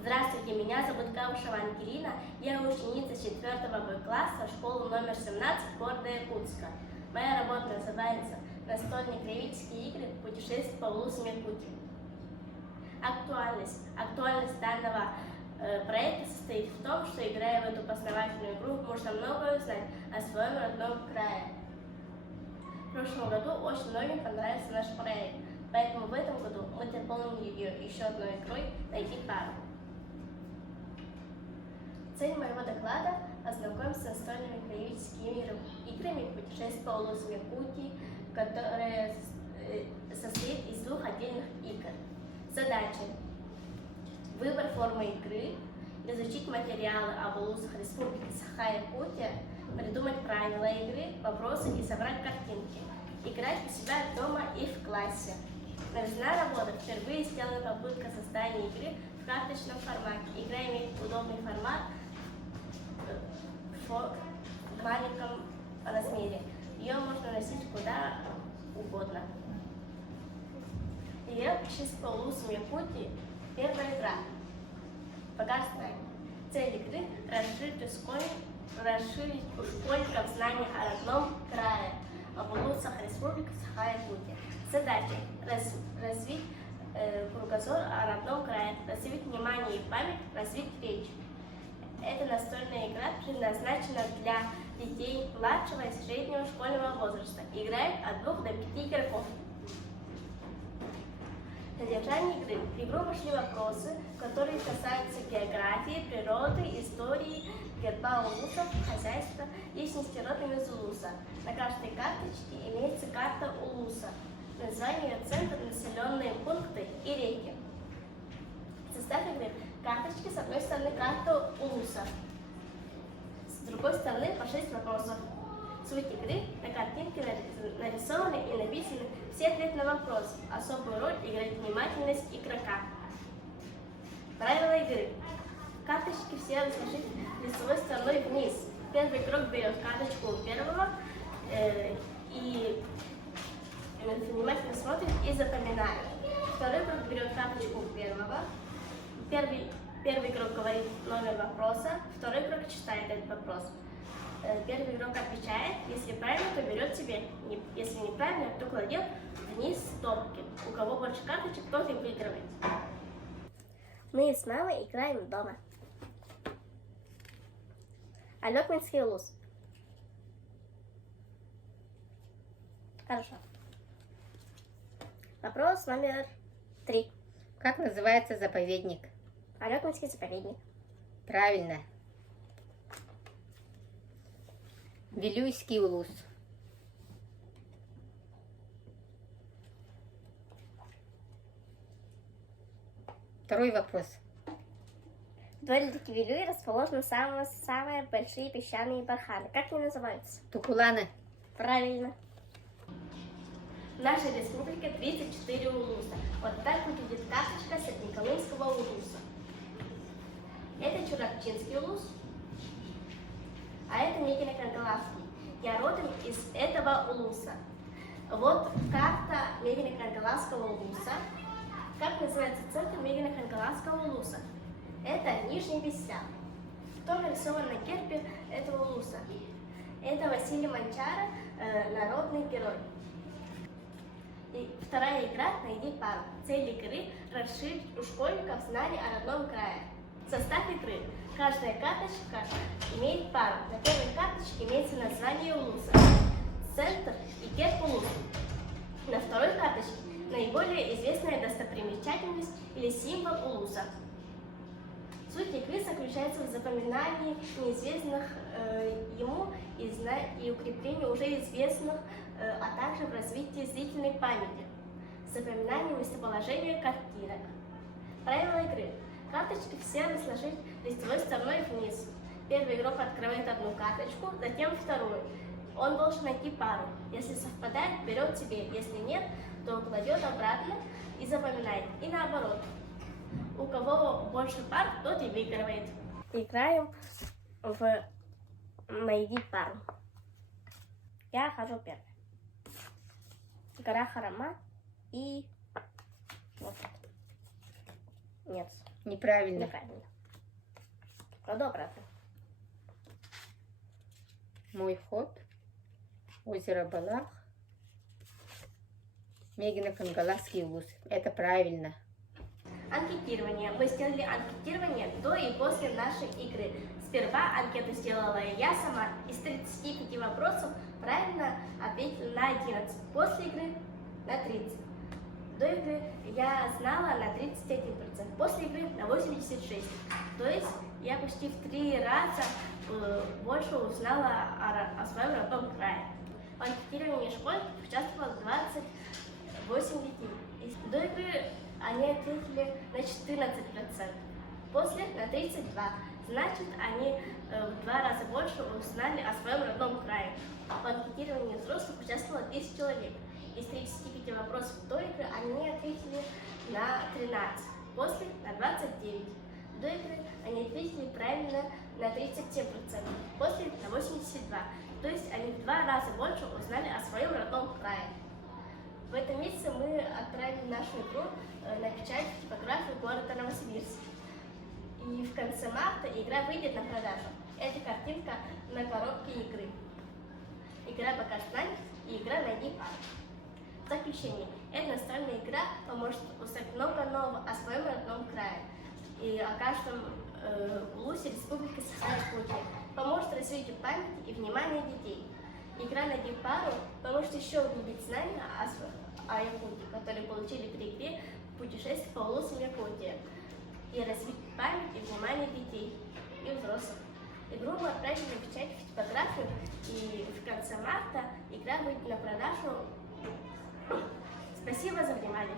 Здравствуйте, меня зовут Каушева Ангелина, я ученица 4 Б класса школы номер 17 города Якутска. Моя работа называется «Настольные краеведческие игры. Путешествие по улусам Якутии». Актуальность данного проекта состоит в том, что, играя в эту познавательную игру, можно многое узнать о своем родном крае. В прошлом году очень многим понравился наш проект, поэтому в этом году мы дополним ее еще одной игрой «Найти пару». Цель моего доклада – ознакомиться с настольными краеведческими играми «Путешествие по улусам Якутии», которая состоит из двух отдельных игр. Задачи: выбор формы игры, изучить материалы об улусах Республики Саха-Якутия, придумать правила игры, вопросы и собрать картинки. Играть у себя дома и в классе. Навесная работа. Впервые сделана попытка создания игры в карточном формате. Игра имеет удобный формат в маленьком размере. Ее можно носить куда угодно. Игра «Путешествие по улусам Якутии». Первая игра. Багаж знаний. Цель игры – расширить у школьников знания о родном крае, об улусах Республики Саха-Якутия. Задача – развить кругозор о родном крае, развить внимание и память, развить речь. Эта настольная игра предназначена для детей младшего и среднего школьного возраста. Играет от 2 до 5 игроков. Содержание игры. В игру вошли вопросы, которые касаются географии, природы, истории, герба улусов, хозяйства, личности рода Мезулуса. На каждой карточке имеется карта улуса, название, центр, населенные пункты и реки. Состав игры. Карточки, с одной стороны карта улуса, с другой стороны по 6 вопросов. Суть игры: на картинке нарисованы и написаны все ответы на вопрос. Особую роль играет внимательность игрока. Правила игры. Карточки все разложить лицевой стороной вниз. Первый игрок берет карточку первого и внимательно смотрит и запоминает. Второй игрок берет карточку первого. Первый игрок говорит номер вопроса, второй игрок читает этот вопрос. Первый игрок отвечает, если правильно, то берет себе, если неправильно, то кладет вниз стопки. У кого больше карточек, тот и выигрывает. Мы с мамой играем дома. Алекминский улус. Хорошо. Вопрос номер 3. Как называется заповедник? Алекминский заповедник. Правильно. Вилюйский улус. Второй вопрос. Вдоль реки Вилюй расположены самые большие песчаные барханы. Как они называются? Тукуланы. Правильно. В нашей республике 34 улуса. Вот так выглядит карточка Среднеколымского улуса. Это Чуракчинский улус, а это Мегино-Каргалавский. Я родом из этого улуса. Вот карта Мегино-Каргалавского улуса. Как называется центр Мегино-Каргалавского улуса? Это Нижний Бесяк. Кто нарисован на гербе этого улуса? Это Василий Манчара, народный герой. И вторая игра «Найди пару». Цель игры – расширить у школьников знания о родном крае. Состав игры. Каждая карточка имеет пару. На первой карточке имеется название улуса, центр и герб улуса. На второй карточке наиболее известная достопримечательность или символ улуса. Суть игры заключается в запоминании неизвестных ему и укреплении уже известных, а также в развитии зрительной памяти, запоминании местоположения картинок. Правила игры. Карточки все разложить лицевой стороной вниз. Первый игрок открывает одну карточку, затем вторую. Он должен найти пару. Если совпадает, берет себе. Если нет, то кладет обратно и запоминает. И наоборот. У кого больше пар, тот и выигрывает. Играем в «Найди пару». Я хожу первый. Гора Харама и... Вот. Нет. Неправильно. Неправильно. Кладу обратно. Мой ход. Озеро Балах. Мегино-Кангаласский улус. Это правильно. Анкетирование. Мы сделали анкетирование до и после нашей игры. Сперва анкету сделала я сама. Из 35 вопросов правильно ответила на 11. После игры на 30. До игры я знала на 31%. После игры на 86%. То есть я почти в 3 раза больше узнала о своем родном крае. В анкетировании школьников участвовало 28 детей. До игры они ответили на 14%, после на 32%. Значит, они в 2 раза больше узнали о своем родном крае. В анкетировании взрослых участвовало 10 человек. Из 35 вопросов до игры они ответили на 13, после на 29%. До игры они ответили правильно на 37%, после на 82%. То есть они в 2 раза больше узнали о своем родном крае. В этом месяце мы отправили нашу игру на печать в типографию города Новосибирск. И в конце марта игра выйдет на продажу. Это картинка на коробке игры. Игра «Покаж знания» и игра «Найди пару». В заключение, эта настольная игра поможет узнать много нового о своем родном крае и о каждом улусе Республики Саха-Якутия. Поможет развитию памяти и внимания детей. Игра «Найди пару» поможет еще углубить знания о Якутии, которые получили при игре «Путешествие по улусам Якутии», и развить память и внимание детей и взрослых. Игру мы отправили на печать в типографию, и в конце марта игра выйдет на продажу. Спасибо за внимание.